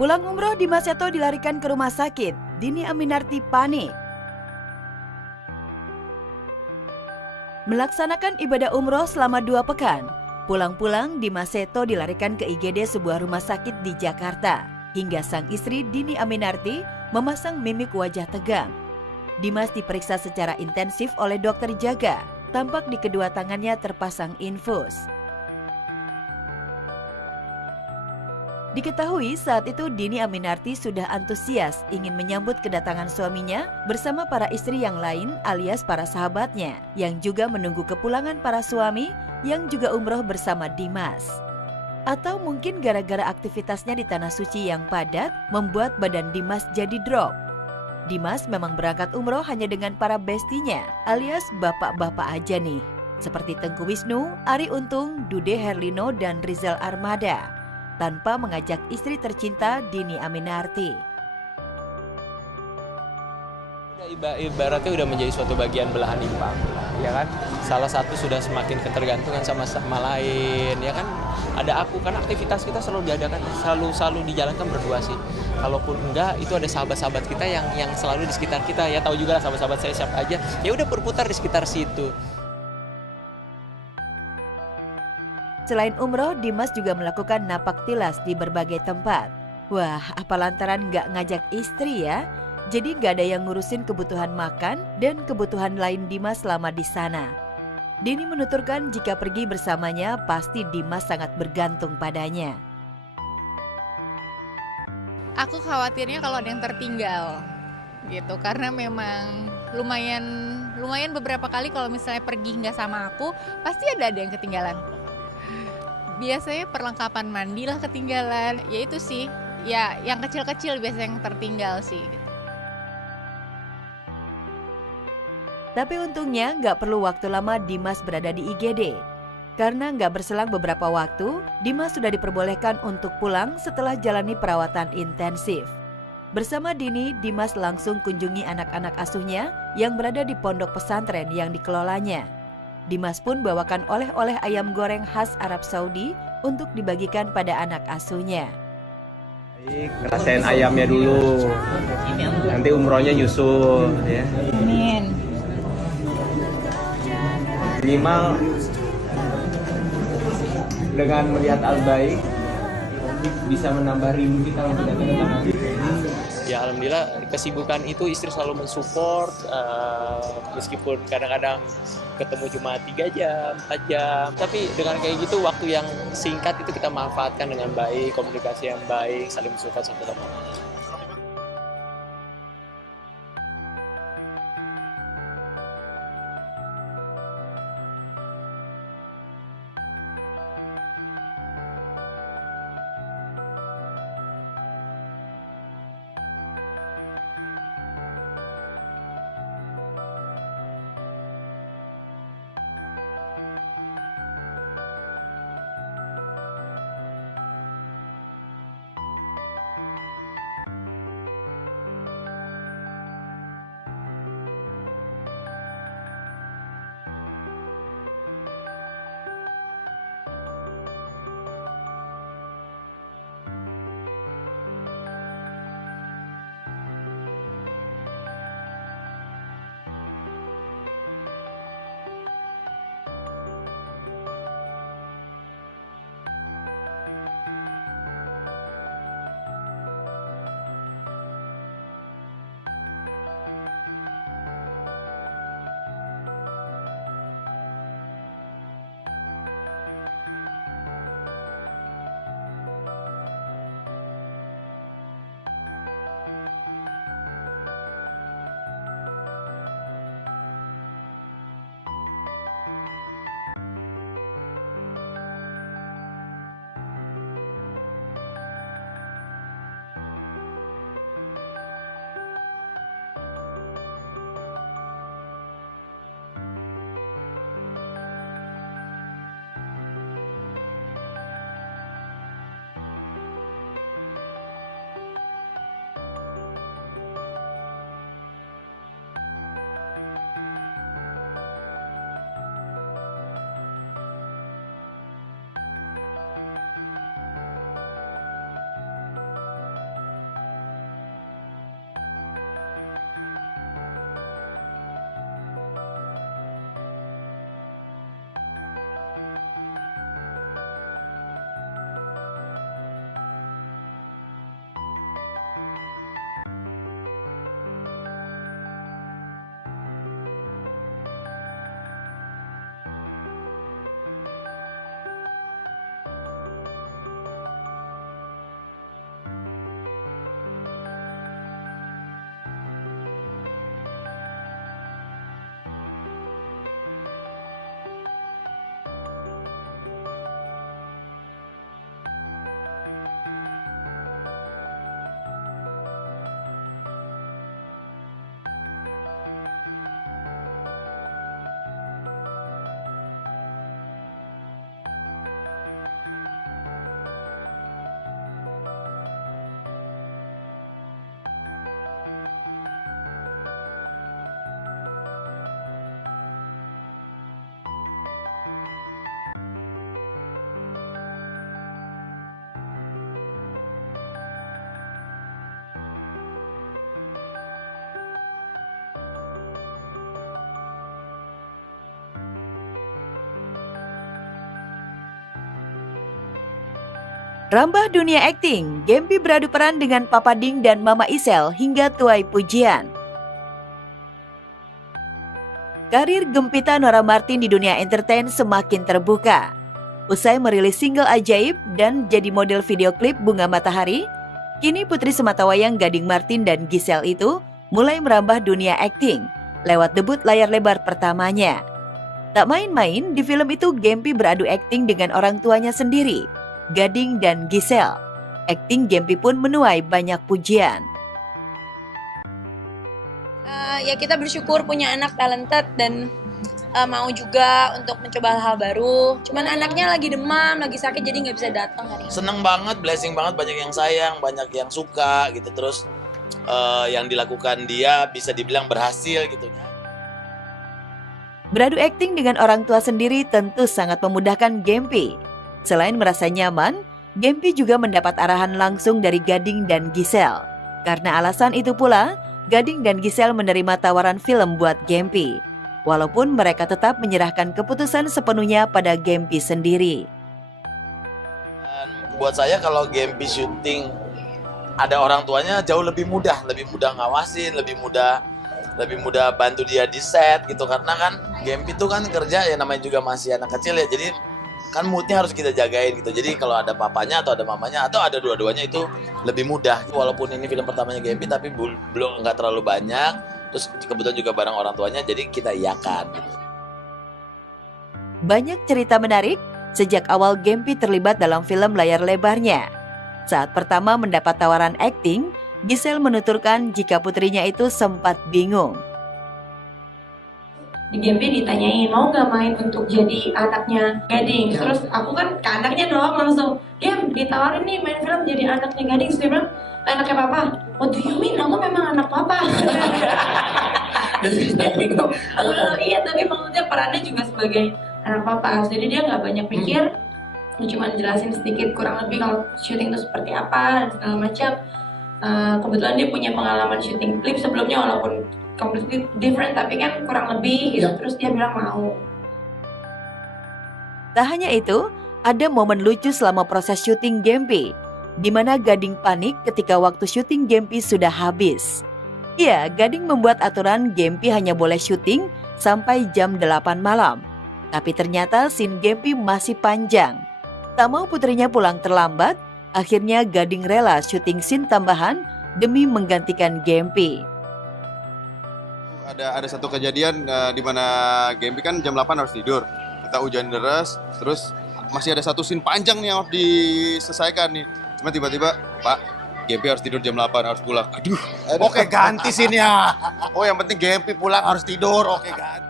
Pulang umroh, Dimas Seto dilarikan ke rumah sakit. Dini Aminarti panik. Melaksanakan ibadah umroh selama 2 pekan. Pulang-pulang, Dimas Seto dilarikan ke IGD sebuah rumah sakit di Jakarta. Hingga sang istri Dini Aminarti memasang mimik wajah tegang. Dimas diperiksa secara intensif oleh dokter jaga. Tampak di kedua tangannya terpasang infus. Diketahui saat itu Dini Aminarti sudah antusias ingin menyambut kedatangan suaminya bersama para istri yang lain alias para sahabatnya yang juga menunggu kepulangan para suami yang juga umroh bersama Dimas. Atau mungkin gara-gara aktivitasnya di Tanah Suci yang padat membuat badan Dimas jadi drop. Dimas memang berangkat umroh hanya dengan para bestinya alias bapak-bapak aja nih. Seperti Tengku Wisnu, Ari Untung, Dude Herlino, dan Rizal Armada. Tanpa mengajak istri tercinta Dini Aminarti. Ibaratnya udah menjadi suatu bagian belahan impang, ya kan? Salah satu sudah semakin ketergantungan sama lain, ya kan? Ada aku, kan aktivitas kita selalu diadakan, selalu dijalankan berdua sih. Kalaupun enggak, itu ada sahabat-sahabat kita yang selalu di sekitar kita, ya tahu juga lah sahabat-sahabat saya siapa aja. Ya udah berputar di sekitar situ. Selain umroh, Dimas juga melakukan napak tilas di berbagai tempat. Wah, apa lantaran nggak ngajak istri ya? Jadi nggak ada yang ngurusin kebutuhan makan dan kebutuhan lain Dimas selama di sana. Dini menuturkan jika pergi bersamanya pasti Dimas sangat bergantung padanya. Aku khawatirnya kalau ada yang tertinggal gitu, karena memang lumayan beberapa kali kalau misalnya pergi nggak sama aku, pasti ada yang ketinggalan. Biasanya perlengkapan mandi lah ketinggalan, ya itu sih, ya yang kecil-kecil biasanya yang tertinggal sih. Tapi untungnya nggak perlu waktu lama Dimas berada di IGD. Karena nggak berselang beberapa waktu, Dimas sudah diperbolehkan untuk pulang setelah jalani perawatan intensif. Bersama Dini, Dimas langsung kunjungi anak-anak asuhnya yang berada di pondok pesantren yang dikelolanya. Dimas pun bawakan oleh-oleh ayam goreng khas Arab Saudi untuk dibagikan pada anak asuhnya. Baik, rasain ayamnya dulu. Nanti umrohnya nyusul, ya. Amin. Minimal dengan melihat Al-Baik bisa menambah rindu kita untuk datang ke Tanah. Ya alhamdulillah kesibukan itu istri selalu mensupport, meskipun kadang-kadang ketemu cuma 3 jam, 4 jam, tapi dengan kayak gitu waktu yang singkat itu kita manfaatkan dengan baik, komunikasi yang baik, saling mensupport satu sama lain. Rambah dunia akting, Gempi beradu peran dengan Papa Ding dan Mama Isel hingga tuai pujian. Karir Gempita Nora Martin di dunia entertain semakin terbuka. Usai merilis single ajaib dan jadi model video klip Bunga Matahari, kini putri sematawayang Gading Martin dan Giselle itu mulai merambah dunia akting lewat debut layar lebar pertamanya. Tak main-main, di film itu Gempi beradu akting dengan orang tuanya sendiri, Gading dan Giselle. Akting Gempi pun menuai banyak pujian. Ya kita bersyukur punya anak talented dan mau juga untuk mencoba hal-hal baru. Cuman anaknya lagi demam, lagi sakit jadi nggak bisa datang hari ini. Seneng banget, blessing banget, banyak yang sayang, banyak yang suka gitu. Terus yang dilakukan dia bisa dibilang berhasil gitu. Beradu akting dengan orang tua sendiri tentu sangat memudahkan Gempi. Selain merasa nyaman, Gempi juga mendapat arahan langsung dari Gading dan Giselle. Karena alasan itu pula, Gading dan Giselle menerima tawaran film buat Gempi. Walaupun mereka tetap menyerahkan keputusan sepenuhnya pada Gempi sendiri. Dan buat saya kalau Gempi syuting ada orang tuanya jauh lebih mudah ngawasin, lebih mudah bantu dia di set gitu. Karena kan Gempi itu kan kerja ya namanya juga masih anak kecil ya, jadi kan moodnya harus kita jagain gitu. Jadi kalau ada papanya atau ada mamanya atau ada dua-duanya itu lebih mudah. Walaupun ini film pertamanya Gempi tapi belum nggak terlalu banyak. Terus kebetulan juga bareng orang tuanya jadi kita iakan gitu. Banyak cerita menarik sejak awal Gempi terlibat dalam film layar lebarnya. Saat pertama mendapat tawaran akting, Giselle menuturkan jika putrinya itu sempat bingung. Di Gempi ditanyain mau nggak main untuk jadi anaknya Gading. Terus aku kan ke anaknya doang langsung, Gem ditawarin nih main film jadi anaknya Gading. Terus dia bilang, anaknya papa. What do you mean? Aku memang anak papa. Aku bilang, iya tapi maksudnya perannya juga sebagai anak papa. Jadi dia nggak banyak pikir, cuma jelasin sedikit kurang lebih kalau syuting itu seperti apa dan segala macam. Kebetulan dia punya pengalaman syuting klip sebelumnya walaupun completely different tapi kan kurang lebih gitu. Terus dia bilang mau. Tak hanya itu, ada momen lucu selama proses syuting Gempi, di mana Gading panik ketika waktu syuting Gempi sudah habis. Ya, Gading membuat aturan Gempi hanya boleh syuting sampai jam 8 malam. Tapi ternyata scene Gempi masih panjang. Tak mau putrinya pulang terlambat, akhirnya Gading rela syuting scene tambahan demi menggantikan Gempi. Ada satu kejadian di mana Gempi kan jam 8 harus tidur. Kita hujan deras, terus masih ada satu scene panjang nih yang harus diselesaikan nih. Cuma tiba-tiba, Pak, Gempi harus tidur jam 8, harus pulang. Aduh, oke ganti scene-nya. Oh yang penting Gempi pulang harus tidur, oke ganti.